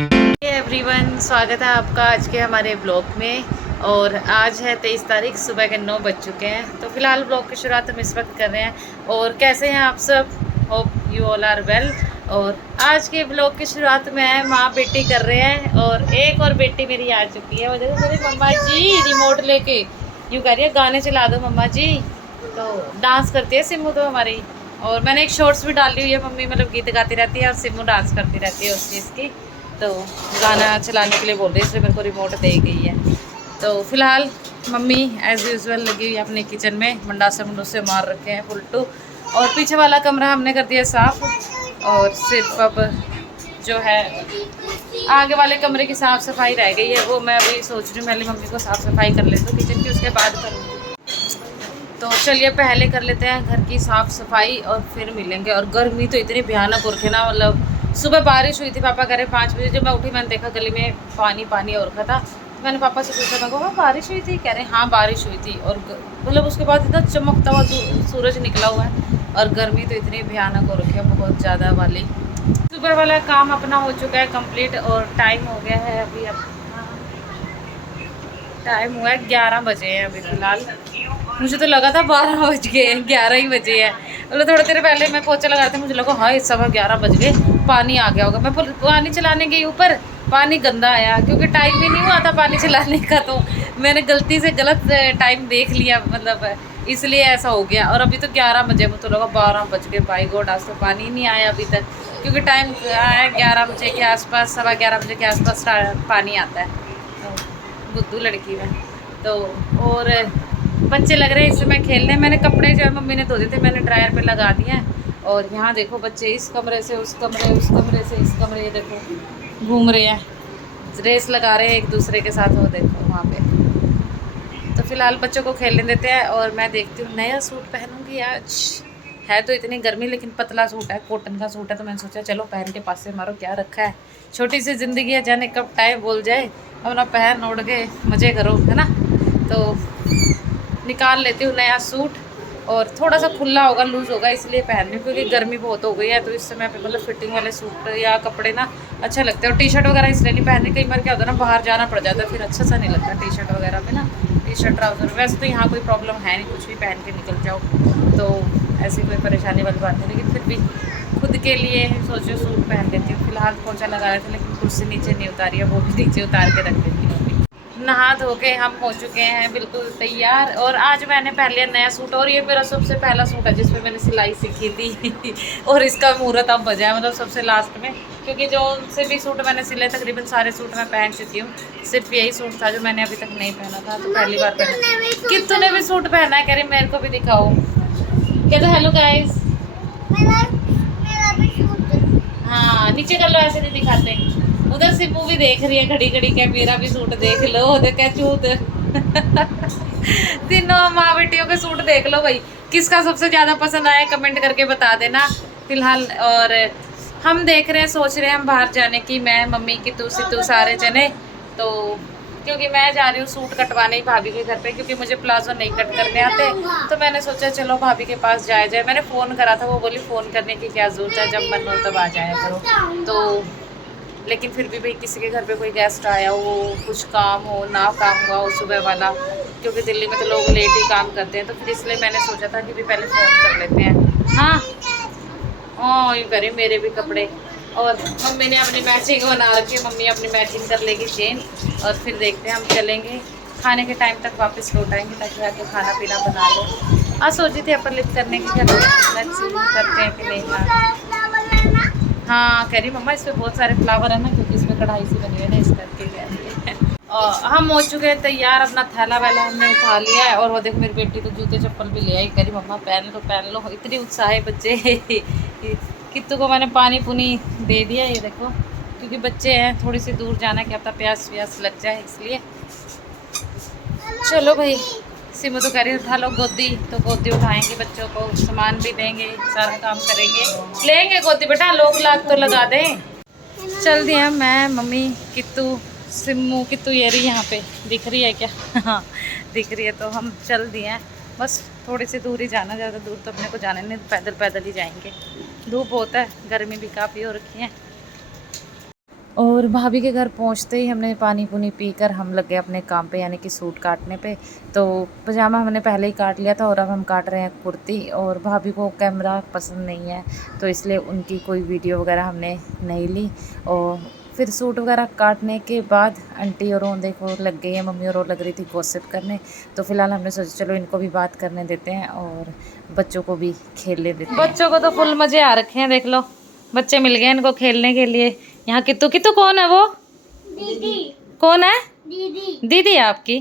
Everyone, स्वागत है आपका आज के हमारे ब्लॉग में। और आज है 23 तारीख, सुबह के 9 बज चुके हैं। तो फिलहाल ब्लॉग की शुरुआत हम इस वक्त कर रहे हैं। और कैसे हैं आप सब? Hope you all are well. और आज के ब्लॉग की शुरुआत में है माँ बेटी कर रहे हैं। और एक और बेटी मेरी आ चुकी है, वो देखो मेरी मम्मा जी रिमोट लेके यूँ कह रही है गाने चला दो मम्मा जी। तो डांस करती है सिमू तो हमारी। और मैंने एक शॉर्ट्स भी डाली हुई है, मम्मी मतलब गीत गाती रहती है और सिमू डांस करती रहती है उस चीज़ की। तो गाना चलाने के लिए बोल रही है, इसलिए मेरे को रिमोट दे गई है। तो फिलहाल मम्मी एज़ यूजुअल लगी हुई है अपने किचन में, मंडासे मंडूसे मार रखे हैं फुलटू। और पीछे वाला कमरा हमने कर दिया साफ़। और सिर्फ अब जो है आगे वाले कमरे की साफ़ सफाई रह गई है, वो मैं अभी सोच रही हूँ पहले मम्मी को साफ़ सफाई कर लेती हूँ किचन की, उसके बाद करूँगी। तो चलिए पहले कर लेते हैं घर की साफ़ सफाई और फिर मिलेंगे। और गर्मी तो इतनी भयानक हो रखी है ना, मतलब सुबह बारिश हुई थी, पापा कह रहे 5 बजे। जब मैं उठी मैंने देखा गली में पानी पानी हो रखा था। तो मैंने पापा से पूछा, मैं कहा बारिश हुई थी? कह रहे हाँ बारिश हुई थी। और मतलब उसके बाद इतना चमकता हुआ सूरज निकला हुआ है। और गर्मी तो इतनी भयानक हो रखी है, बहुत ज़्यादा वाली। सुबह वाला काम अपना हो चुका है कंप्लीट। और टाइम हो गया है अभी, अब टाइम हुआ है 11 बजे हैं अभी फ़िलहाल। मुझे तो लगा था 12 बज गए, 11 ही बजे है। मतलब थोड़ी देर पहले मैं पोछा लगा रही थी, मुझे लगा हाँ इस समय 11 बज गए, पानी आ गया होगा। मैं पानी चलाने गई ऊपर, पानी गंदा आया क्योंकि टाइम ही नहीं हुआ था पानी चलाने का। तो मैंने गलती से गलत टाइम देख लिया, मतलब इसलिए ऐसा हो गया। और अभी तो 11 बजे, मुझे तो लगा 12 बज गए। बाई गॉड, आज तो पानी ही नहीं आया अभी तक, क्योंकि टाइम आया 11 बजे के आसपास, 11:15 बजे के आसपास पानी आता है। तो बुद्धू लड़की में तो। और बच्चे लग रहे हैं इस समय खेलने। मैंने कपड़े जो है मम्मी ने धो दिए थे, मैंने ड्रायर पे लगा दिए हैं। और यहाँ देखो बच्चे इस कमरे से उस कमरे, उस कमरे से इस कमरे, ये देखो घूम रहे हैं, रेस लगा रहे हैं एक दूसरे के साथ। वो देखो वहाँ पे। तो फिलहाल बच्चों को खेलने देते हैं और मैं देखती हूँ नया सूट पहनूंगी आज। है तो इतनी गर्मी, लेकिन पतला सूट है, कॉटन का सूट है। तो मैंने सोचा चलो पहन के पास से मारो, क्या रखा है, छोटी सी ज़िंदगी है, जाने कब टाइम बोल जाए। अपना पहन ओढ़ के मज़े करो, है ना। तो निकाल लेती हूँ नया सूट। और थोड़ा सा खुला होगा, लूज़ होगा, इसलिए पहन रही हूँ क्योंकि गर्मी बहुत हो गई है। तो इस समय पे मतलब फिटिंग वाले सूट या कपड़े ना अच्छे लगते हैं। और टी शर्ट वगैरह इसलिए नहीं पहन रही, कई बार क्या होता है ना बाहर जाना पड़ जाता है, फिर अच्छा सा नहीं लगता टी शर्ट वगैरह में ना। टी शर्ट ट्राउज़र वैसे तो यहाँ कोई प्रॉब्लम है नहीं, कुछ भी पहन के निकल जाओ, तो ऐसी कोई परेशानी वाली बात नहीं। लेकिन फिर भी खुद के लिए सोचो सूट पहन लेती हूँ। फिलहाल पोंछा लगा रहे थे, लेकिन कुर्सी नीचे नहीं उतारी है, वो भी नीचे उतार के रख देती हूँ। नहा धो के हम हो चुके हैं बिल्कुल तैयार। और आज मैंने पहन लिया नया सूट। और ये मेरा सबसे पहला सूट है जिसपे मैंने सिलाई सीखी थी और इसका मुहूर्त अब बजा है, मतलब सबसे लास्ट में। क्योंकि जो से भी सूट मैंने सिले, तकरीबन सारे सूट मैं पहन चुकी हूँ। सिर्फ यही सूट था जो मैंने अभी तक नहीं पहना था, तो पहली बार पहना। कित्तू ने भी सूट पहना है, कह रही मेरे को भी दिखाओ। कहते हेलो गाइस। हाँ नीचे कर लो, ऐसे नहीं दिखाते। उधर सिपू भी देख रही है घड़ी घड़ी के, मेरा भी सूट देख लो, उधर क्या चूत तीनों माँ बेटियों के सूट देख लो भाई, किसका सबसे ज़्यादा पसंद आया कमेंट करके बता देना। फिलहाल और हम देख रहे हैं, सोच रहे हैं हम बाहर जाने की, मैं मम्मी की तू सितू सारे जने। तो क्योंकि मैं जा रही हूँ सूट कटवाने ही भाभी के घर पे, क्योंकि मुझे प्लाजो नहीं कट करने आते। तो मैंने सोचा चलो भाभी के पास जाया जाए। मैंने फ़ोन करा था, वो बोली फ़ोन करने की क्या ज़रूरत है, जब मन हो तब आ जाया करो। तो लेकिन फिर भी भाई किसी के घर पे कोई गेस्ट आया हो, कुछ काम हो ना, काम हुआ हो सुबह वाला, क्योंकि दिल्ली में तो लोग लेट ही काम करते हैं। तो फिर इसलिए मैंने सोचा था कि भी पहले फ़ोन कर लेते हैं। हाँ यूँ करें मेरे भी कपड़े। और मम्मी ने अपनी मैचिंग बना रखी है, मम्मी अपनी मैचिंग कर लेगी चेंज। और फिर देखते हैं हम चलेंगे, खाने के टाइम तक वापस लौट आएंगे ताकि आके खाना पीना बना लो। हाँ सोची थी अपर लिप करने की, करते हैं कि नहीं। हाँ कह रही मम्मा इस पर बहुत सारे फ्लावर है ना, क्योंकि इसमें कढ़ाई सी बनी हुई है ना, इस करके कह रही है। और हम हो चुके हैं तैयार, अपना थैला वैला हमने उठा लिया है। और वो देखो मेरी बेटी तो जूते चप्पल भी ले आई, कह रही मम्मा पहन लो पहन लो, इतनी उत्साह है बच्चे कित्तू को मैंने पानी पुनी दे दिया, ये देखो, क्योंकि बच्चे हैं, थोड़ी सी दूर जाना, क्या पता प्यास व्यास लग जाए, इसलिए। चलो भाई, सिमू तो कह रही उठा लो गोदी, तो गोदी उठाएंगे, बच्चों को सामान भी देंगे, सारा काम करेंगे, लेंगे गोदी बेटा, लोग लाग तो लगा दें। चल दिया मैं मम्मी कित्तू सिमू। कित्तू ये रही यहाँ पे, दिख रही है क्या? हाँ दिख रही है। तो हम चल दिए हैं, बस थोड़ी सी दूर ही जाना, ज़्यादा दूर तो अपने को जाने नहीं, पैदल पैदल ही जाएंगे। धूप होता है, गर्मी भी काफ़ी हो रखी है। और भाभी के घर पहुंचते ही हमने पानी पुनी पीकर हम लग गए अपने काम पे, यानी कि सूट काटने पे। तो पजामा हमने पहले ही काट लिया था और अब हम काट रहे हैं कुर्ती। और भाभी को कैमरा पसंद नहीं है तो इसलिए उनकी कोई वीडियो वगैरह हमने नहीं ली। और फिर सूट वगैरह काटने के बाद आंटी और वो देखो लग गई है, मम्मी और वो लग रही थी गॉसिप करने। तो फिलहाल हमने सोचा चलो इनको भी बात करने देते हैं और बच्चों को भी खेलने देते हैं। बच्चों को तो फुल मज़े आ रखे हैं, देख लो बच्चे मिल गए इनको खेलने के लिए। यहाँ कित्तू कित्तू कौन है वो? दीदी। कौन है? दीदी। दीदी है आपकी?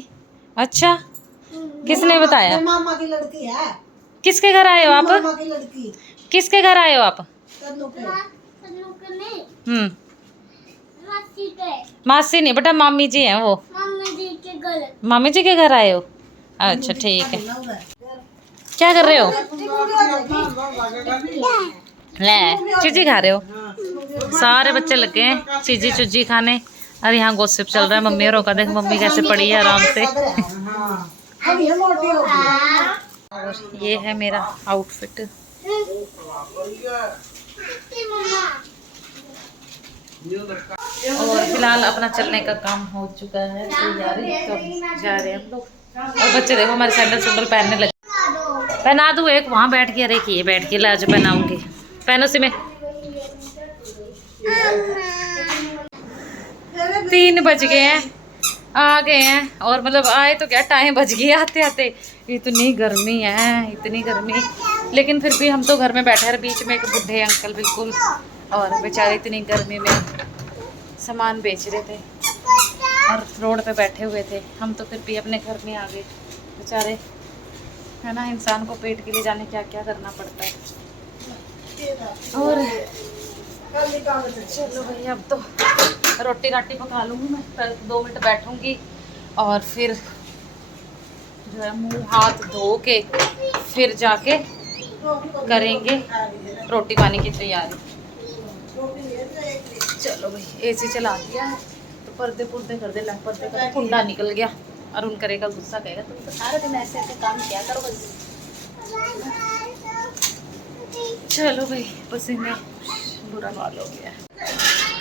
अच्छा, किसने बताया? मामा की लड़की है। किसके घर आए हो आप? मामा की लड़की। किसके घर आए हो आप? मासी मासी नहीं बेटा, मामी जी हैं वो। जी के घर। मामी जी के घर आए हो? अच्छा ठीक है। क्या कर रहे हो? ले चीजी खा रहे हो? सारे बच्चे लगे हैं चीजी चुजी खाने और यहाँ गॉसिप चल रहा है मम्मी और का। देख मम्मी कैसे पड़ी है आराम से। और ये है मेरा आउटफिट। और फिलहाल अपना चलने का काम हो चुका है, तैयारी तो जा रहे हैं हम लोग। और बच्चे देखो हमारे सैंडल सुंडल पहनने लगे। पहना दूँ एक वहाँ बैठ के, अरे कि बैठ के लाज पहनाऊंगी। पहनो सी में 3 बज गए हैं, आ गए हैं। और मतलब आए तो क्या टाइम बज गया आते आते। इतनी गर्मी है, इतनी गर्मी, लेकिन फिर भी हम तो घर में बैठे हैं। बीच में एक बूढ़े अंकल बिल्कुल, और बेचारे इतनी गर्मी में सामान बेच रहे थे और रोड पे बैठे हुए थे। हम तो फिर भी अपने घर में आ गए बेचारे, है ना। इंसान को पेट के लिए जाने क्या क्या करना पड़ता है। और चलो भाई अब तो रोटी राटी पका लूँगी मैं, 2 मिनट बैठूँगी और फिर जो है मुंह हाथ धो के फिर जाके करेंगे रोटी पानी की तैयारी। चलो भाई एसी चला दिया है तो पर्दे पुर्दे कर दे। पर्दे का कुंडा निकल गया। अरुण करेगा गुस्सा, कहेगा तुम तो सारा दिन ऐसे ऐसे काम किया करो बस। चलो भाई पसीने बुरा हाल हो गया।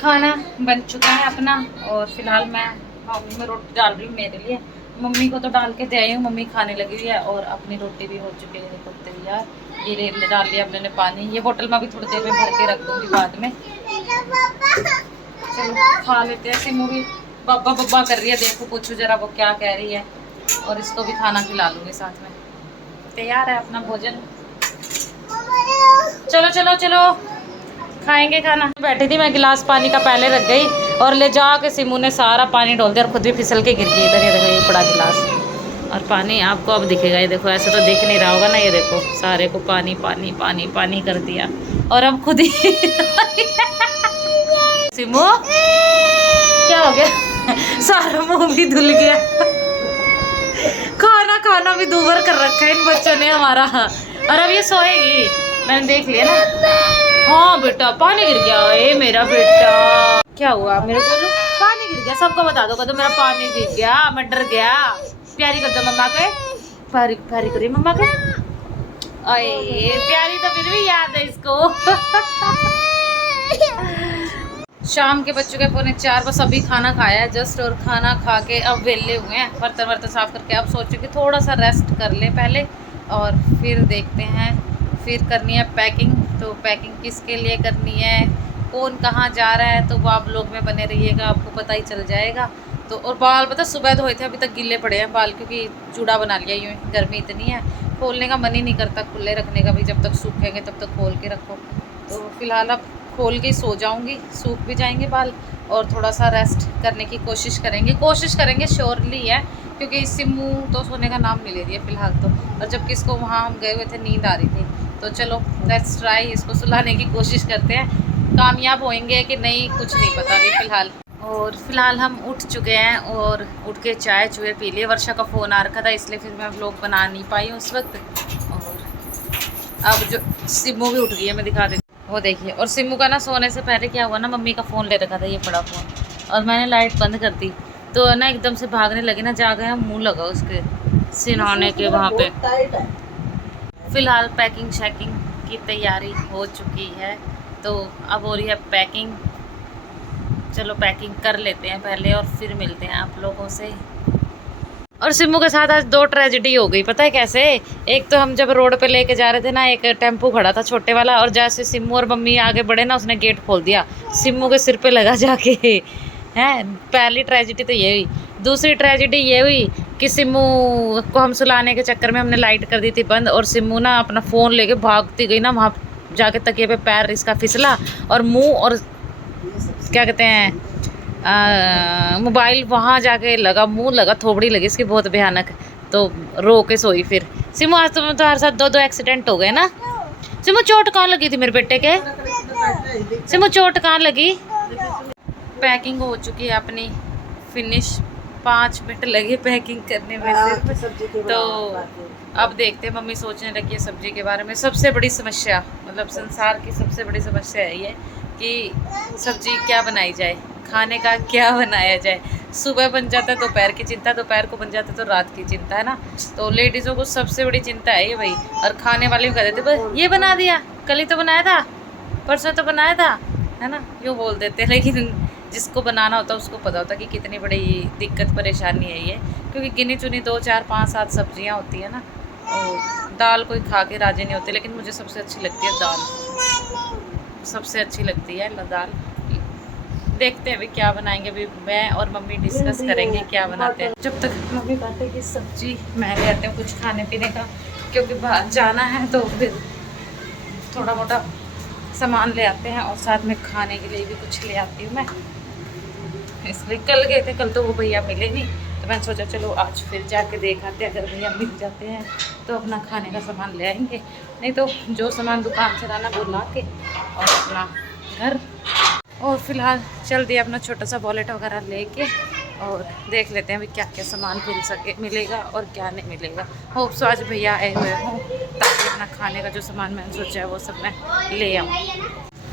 खाना बन चुका है अपना और फिलहाल मैं मम्मी में रोटी डाल रही हूँ मेरे लिए। मम्मी को तो डाल के दे आई हूँ, मम्मी खाने लगी हुई है। और अपनी रोटी भी हो चुकी है देखो तैयार। ये डाल लिया हमने पानी। ये होटल में भी थोड़ी देर में भर के रख दूँगी बाद में। चलो खा लेते हैं। सिमू भी बब्बा बब्बा कर रही है, देखो पूछो जरा वो क्या कह रही है। और इसको भी खाना खिला लूँगी साथ में। तैयार है अपना भोजन। चलो चलो चलो खाएंगे खाना। बैठी थी मैं, गिलास पानी का पहले रख गई और ले जा के सिमू ने सारा पानी डाल दिया और खुद भी फिसल के गिर गई। इधर ये देखो, ये पड़ा गिलास और पानी आपको अब दिखेगा। ये देखो ऐसे तो दिख नहीं रहा होगा ना, ये देखो सारे को पानी पानी पानी पानी कर दिया और अब खुद ही सिमू क्या हो गया? सारा मुंह भी धुल गया। खाना खाना भी दूबर कर रखा है इन बच्चों ने हमारा। और अब ये सोएगी, मैंने देख लिया ना। हाँ बेटा पानी गिर गया। ए मेरा बेटा क्या हुआ? मेरे को पानी गिर गया, सबको बता दो। तो मेरा पानी गिर गया, मैं डर गया। प्यारी कर दो मम्मा के, प्यारी प्यारी करिए मम्मा के। अरे प्यारी तो फिर भी याद है इसको। शाम के बच्चों के 3:45 बस अभी खाना खाया है जस्ट। और खाना खा के अब वेले हुए हैं, बर्तन वर्तन साफ करके। अब सोचो कि थोड़ा सा रेस्ट कर ले पहले और फिर देखते हैं। फिर करनी है पैकिंग। तो पैकिंग किसके लिए करनी है, कौन कहाँ जा रहा है, तो वो आप लोग में बने रहिएगा, आपको पता ही चल जाएगा। तो और बाल पता सुबह धोए थे, अभी तक गीले पड़े हैं बाल, क्योंकि चूड़ा बना लिया। यूँ गर्मी इतनी है, खोलने का मन ही नहीं करता, खुले रखने का भी। जब तक सूखेंगे तब तक खोल के रखो। तो फिलहाल अब खोल के सो जाऊंगी, सूख भी जाएंगे बाल। और थोड़ा सा रेस्ट करने की कोशिश करेंगे श्योरली है, क्योंकि सिमू तो सोने का नाम नहीं ले रही है फिलहाल तो। और जबकि इसको वहाँ हम गए हुए थे, नींद आ रही थी। तो चलो लेट्स ट्राई, इसको सुलाने की कोशिश करते हैं। कामयाब होएंगे कि नहीं कुछ नहीं पता अभी फिलहाल। और फिलहाल हम उठ चुके हैं और उठ के चाय चूहे पी लिए। वर्षा का फ़ोन आ रखा था इसलिए फिर मैं व्लॉग बना नहीं पाई उस वक्त। और अब जो सिमू भी उठ गई है, मैं दिखा देती हूँ, वो देखिए। और सिमू का ना सोने से पहले क्या हुआ ना, मम्मी का फ़ोन ले रखा था, ये बड़ा फ़ोन, और मैंने लाइट बंद कर दी तो ना एकदम से भागने लगे ना, जा गया मुँह लगा उसके सिनहाने के वहाँ पे। फ़िलहाल पैकिंग शैकिंग की तैयारी हो चुकी है, तो अब हो रही है पैकिंग। चलो पैकिंग कर लेते हैं पहले और फिर मिलते हैं आप लोगों से। और सिम्मू के साथ आज 2 ट्रेजेडी हो गई, पता है कैसे? एक तो हम जब रोड पे लेके जा रहे थे ना, एक टेम्पो खड़ा था छोटे वाला, और जैसे सिम्मू और मम्मी आगे बढ़े ना, उसने गेट खोल दिया, सिम्मू के सिर पे लगा जाके। हैं, पहली ट्रेजेडी तो ये हुई। दूसरी ट्रेजेडी ये हुई कि सिम्मू को हम सुलाने के चक्कर में हमने लाइट कर दी थी बंद, और सिम्मू ना अपना फ़ोन लेके भागती गई ना, वहाँ जाके तकिए पे पैर इसका फिसला और मुँह और क्या कहते हैं मोबाइल वहाँ जाके लगा, मुंह लगा, थोबड़ी लगी इसकी बहुत भयानक। तो रो के सोई फिर। सिमू आज तो तुम्हारे साथ 2 एक्सीडेंट हो गए ना। सिमू चोट कहाँ लगी थी मेरे बेटे के? सिमू चोट कहाँ लगी? पैकिंग हो चुकी है अपनी फिनिश, 5 मिनट लगे पैकिंग करने में सिर्फ। तो अब देखते हैं, मम्मी सोचने लगी है सब्जी के बारे में। सबसे बड़ी समस्या, मतलब संसार की सबसे बड़ी समस्या है ये कि सब्जी क्या बनाई जाए, खाने का क्या बनाया जाए। सुबह बन जाता है दोपहर की चिंता, दोपहर को बन जाता है तो रात की चिंता, है ना। तो लेडीज़ों को सबसे बड़ी चिंता है ये भाई। और खाने वाले भी कह देते बस ये बना दिया, कल ही तो बनाया था, परसों तो बनाया था, है ना, यूँ बोल देते हैं। लेकिन जिसको बनाना होता है उसको पता होता है कि कितनी बड़ी दिक्कत परेशानी है ये, क्योंकि गिनी चुनी 2, 4, 5, 7 सब्जियाँ होती है ना। और दाल कोई खा के राजी नहीं होती, लेकिन मुझे सबसे अच्छी लगती है दाल, सबसे अच्छी लगती है दाल। देखते हैं अभी क्या बनाएंगे, अभी मैं और मम्मी डिस्कस करेंगे क्या बनाते हैं। जब तक मम्मी काटेगी सब्जी, मैं ले आती हूँ कुछ खाने पीने का, क्योंकि बाहर जाना है तो फिर थोड़ा मोटा सामान ले आते हैं, और साथ में खाने के लिए भी कुछ ले आती हूँ मैं। इसलिए कल गए थे, कल तो वो भैया मिले नहीं, तो मैंने सोचा चलो आज फिर जाके देख आते हैं, अगर भैया मिल जाते हैं तो अपना खाने का सामान ले आएंगे, नहीं तो जो सामान दुकान से लाना वो ला के और अपना घर। और फिलहाल चल दिया अपना छोटा सा वॉलेट वगैरह लेके, और देख लेते हैं अभी क्या क्या सामान मिलेगा और क्या नहीं मिलेगा। होप सो आज भैया आए हुए हों, ताकि अपना खाने का जो सामान मैंने सोचा है वो सब मैं ले आऊँ।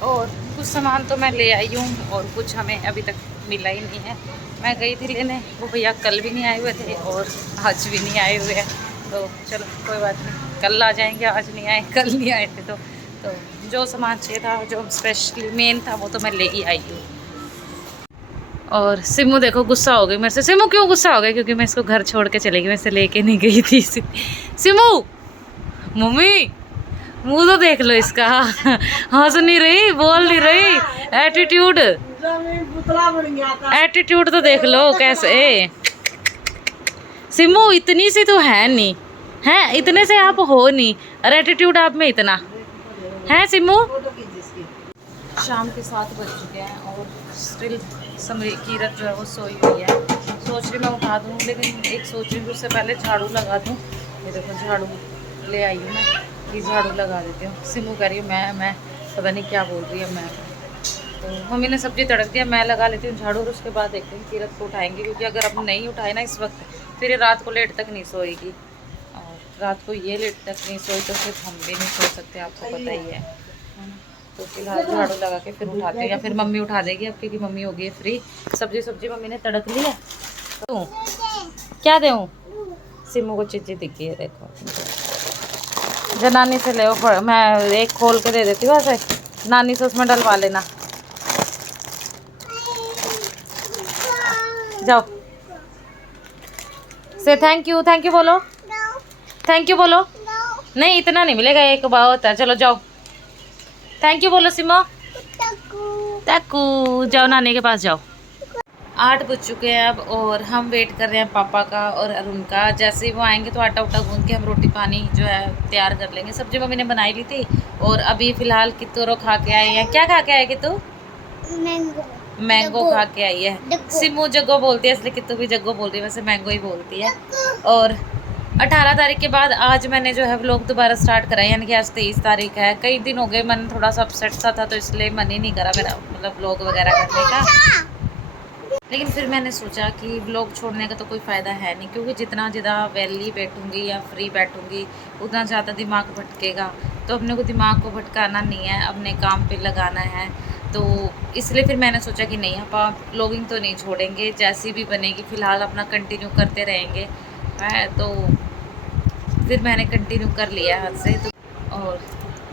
और कुछ सामान तो मैं ले आई हूँ और कुछ हमें अभी तक मिला ही नहीं है। मैं गई थी लेने, वो भैया कल भी नहीं आए हुए थे और आज भी नहीं आए हुए हैं। तो चलो कोई बात नहीं, कल आ जाएंगे, आज नहीं आए, कल नहीं आए थे। तो जो सामान चाहिए था, जो स्पेशली मेन था, वो तो मैं ले ही आई हूँ। और सिमू देखो गुस्सा हो गई मेरे से। सिमू क्यों गुस्सा हो गई? क्योंकि मैं इसको घर छोड़ के चली गई, मैं इसे लेके नहीं गई थी। सिमू, मम्मी मुँह तो देख लो इसका, हंस नहीं रही, बोल नहीं रही, एटीट्यूड तो देख लो कैसे। सिमू इतनी सी तो है नहीं, है इतने से आप हो नहीं, और एटीट्यूड आप में इतना है। सिमू शाम के 7 बज चुके हैं और स्टिल कीरत जो है वो सोई हुई है। सोच रही मैं उठा दूँ, लेकिन एक सोच रही हूँ उससे पहले झाड़ू लगा दूँ। ये देखो झाड़ू ले आई हूँ मैं, ये झाड़ू लगा देती हूँ। सिमू कह रही है मैं पता नहीं क्या बोल रही है मैं। तो मम्मी ने सब्जी तड़क दिया, मैं लगा लेती हूँ झाड़ू, और उसके बाद देखते हैं कीरत को उठाएंगे, क्योंकि अगर अब नहीं उठाए ना इस वक्त, फिर ये रात को लेट तक नहीं सोएगी, और रात को ये लेट तक नहीं सोई तो फिर हम भी नहीं सो सकते, आपको पता ही है। तो फिलहाल झाड़ू लगा के फिर उठाते हैं, या फिर मम्मी उठा देगी अब, क्योंकि मम्मी हो गई है फ्री। सब्जी मम्मी ने तड़क ली है। तो क्या दूँ? सिमू को चीज़ी दिखी है, देखो जो नानी से ले, मैं एक खोल के दे देती हूँ ऐसे, नानी से उसमें डलवा लेना। जाओ, से थैंक यू बोलो, थैंक यू बोलो। नहीं इतना नहीं मिलेगा, एक बहुत है। चलो जाओ, थैंक यू बोलो सिमो। ताकू जाओ, नानी के पास जाओ। 8 बज चुके हैं अब, और हम वेट कर रहे हैं पापा का और अरुण का। जैसे ही वो आएंगे तो आटा उटा गूंद के हम रोटी पानी जो है तैयार कर लेंगे। सब्जी मम्मी ने बनाई ली थी, और अभी फ़िलहाल कित्तू खा के आए हैं। क्या खा के आए कित्तू? मैंगो खा के आई है। सिमू जग्गो बोलती है, इसलिए कित्तू भी जग्गो बोल रही है, वैसे मैंगो ही बोलती है। और 18 तारीख के बाद आज मैंने जो है व्लॉग दोबारा स्टार्ट करा है, यानी कि आज 23 तारीख है। कई दिन हो गए, मन थोड़ा सा अपसेट सा था, तो इसलिए मन ही नहीं करा मेरा, मतलब व्लॉग वगैरह करने का। लेकिन फिर मैंने सोचा कि व्लॉग छोड़ने का तो कोई फ़ायदा है नहीं, क्योंकि जितना ज़्यादा वैली बैठूंगी या फ्री बैठूंगी उतना ज़्यादा दिमाग भटकेगा। तो अपने को दिमाग को भटकाना नहीं है, अपने काम पे लगाना है। तो इसलिए फिर मैंने सोचा कि नहीं, आप व्लॉगिंग तो नहीं छोड़ेंगे, जैसी भी बनेगी फ़िलहाल अपना कंटिन्यू करते रहेंगे। तो फिर मैंने कंटिन्यू कर लिया हाथ से। तो और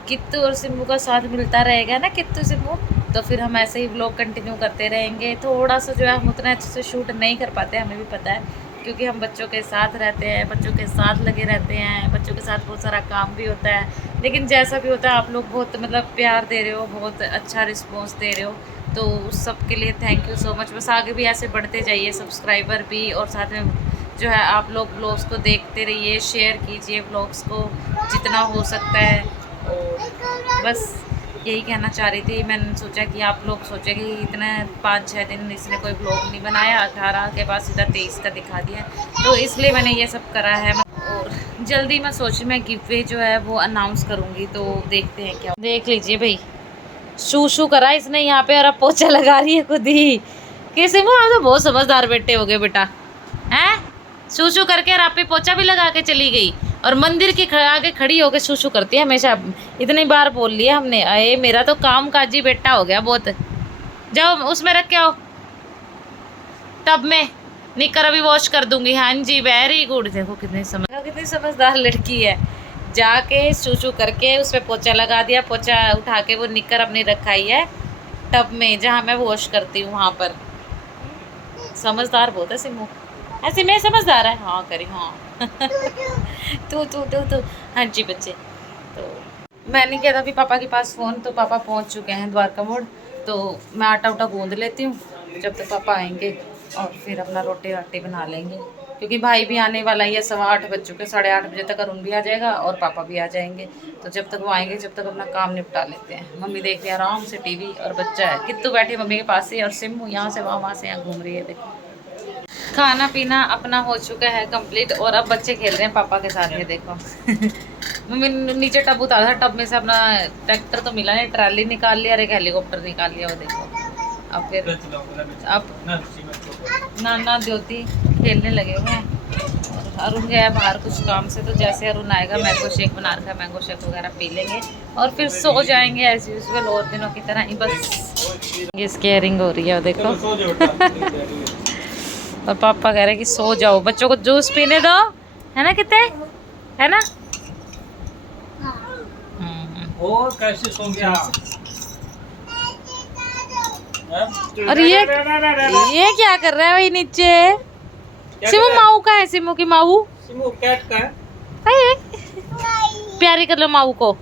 कित्तू और सिम्बू का साथ मिलता रहेगा ना, कित्तू सिम्बू तो फिर हम ऐसे ही व्लॉग कंटिन्यू करते रहेंगे। थोड़ा सा जो है हम उतना अच्छे से शूट नहीं कर पाते, हमें भी पता है, क्योंकि हम बच्चों के साथ रहते हैं, बच्चों के साथ लगे रहते हैं, बच्चों के साथ बहुत सारा काम भी होता है। लेकिन जैसा भी होता है आप लोग बहुत मतलब प्यार दे रहे हो, बहुत अच्छा रिस्पॉन्स दे रहे हो, तो उस सब के लिए थैंक यू सो मच। बस आगे भी ऐसे बढ़ते जाइए, सब्सक्राइबर भी, और साथ में जो है आप लोग व्लॉग्स को देखते रहिए, शेयर कीजिए व्लॉग्स को जितना हो सकता है। और बस यही कहना चाह रही थी। मैंने सोचा कि आप लोग सोचे कि इतने 5-6 दिन इसने कोई ब्लॉग नहीं बनाया, 18 के बाद सीधा 23 का दिखा दिया, तो इसलिए मैंने ये सब करा है। और जल्दी मैं सोच रही मैं गिव वे जो है वो अनाउंस करूँगी, तो देखते हैं क्या। देख लीजिए भाई, शू शू करा इसने यहाँ पे और अब पोछा लगा रही है खुद ही। कैसे वो आप तो बहुत समझदार बेटे हो गए बेटा, हैं? शू शू करके और आप पे पोछा भी लगा के चली गई, और मंदिर के आगे खड़ी होकर शू शू करती है हमेशा। इतनी बार बोल लिया हमने, अरे मेरा तो काम काजी बेटा हो गया बहुत। जाओ उसमें रख के आओ टब में, निकर अभी वॉश कर दूंगी। हाँ जी वेरी गुड। देखो कितनी समझदार लड़की है, जाके शू शू करके उस पर पोछा लगा दिया, पोछा उठा के वो निकर अपनी रखाई है टब में जहाँ मैं वॉश करती हूँ वहाँ पर। समझदार बहुत है सिमू, ऐसे मैं समझदार है। हाँ करी हाँ तू हाँ जी बच्चे। तो मैंने किया था अभी पापा के पास फ़ोन, तो पापा पहुंच चुके हैं द्वारका मोड़, तो मैं आटा उटा गूंद लेती हूँ जब तक पापा आएंगे, और फिर अपना रोटी वाटी बना लेंगे, क्योंकि भाई भी आने वाला ही है। 8:15 बज चुके, 8:30 बजे तक अरुण भी आ जाएगा और पापा भी आ जाएंगे। तो जब तक वो आएंगे जब तक अपना काम निपटा लेते हैं। मम्मी देख रही है आराम से टीवी, और बच्चा है कित्तू बैठी मम्मी के पास ही, और सिम्मू यहाँ से वहाँ से यहाँ घूम रही है। देखो खाना पीना अपना हो चुका है कंप्लीट, और अब बच्चे खेल रहे हैं पापा के साथ। ये देखो मम्मी नीचे टब उतारा था, टब में से अपना ट्रैक्टर तो मिला नहीं, ट्राली निकाल लिया और एक हेलीकॉप्टर निकाल लिया। वो देखो अब फिर अब नाना ज्योति खेलने लगे हुए हैं, और अरुण गया बाहर कुछ काम से, तो जैसे अरुण आएगा मैंगो शेक बना रखा है, मैंगो शेक वगैरह पी लेंगे और फिर सो जाएंगे एज यूजुअल और दिनों की तरह ही। बस ये स्केयरिंग हो रही है देखो और पापा कह रहे हैं कि सो जाओ, बच्चों को जूस पीने दो, है ना कितने, है ना? और कैसे सो गया? और ये क्या कर रहा है भाई नीचे? सिमू माऊ का है, सिमू की माऊ, सिमू कैट का है। प्यारी कर लो माऊ को।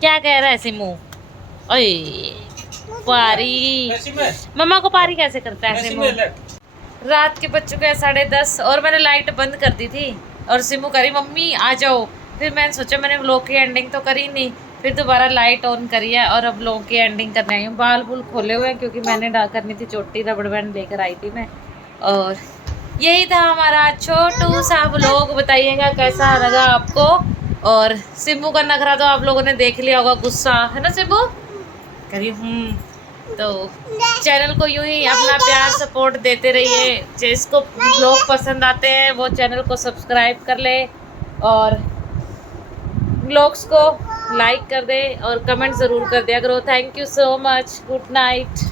क्या कह रहा है सिमू? ओए पारी, मम्मा को पारी कैसे करता है सिमू? रात के बज चुके हैं 10:30 और मैंने लाइट बंद कर दी थी, और सिमू करी मम्मी आ जाओ। फिर मैंने सोचा मैंने व्लॉग की एंडिंग तो करी नहीं, फिर दोबारा लाइट ऑन करी है और अब व्लॉग की एंडिंग करने आई हूँ। बाल बुल खोले हुए हैं क्योंकि मैंने करनी थी चोटी, रबड़ बैंड लेकर आई थी मैं। और यही था हमारा छोटू सा व्लॉग, बताइएगा कैसा लगा आपको। और सिम्बू का नखरा तो आप लोगों ने देख लिया होगा, गुस्सा है ना सिम्बू करी। तो चैनल को यूं ही अपना प्यार सपोर्ट देते रहिए, जिसको व्लॉग पसंद आते हैं वो चैनल को सब्सक्राइब कर ले और व्लॉग्स को लाइक कर दे और कमेंट ज़रूर कर दिया करो। Thank you so much, good night.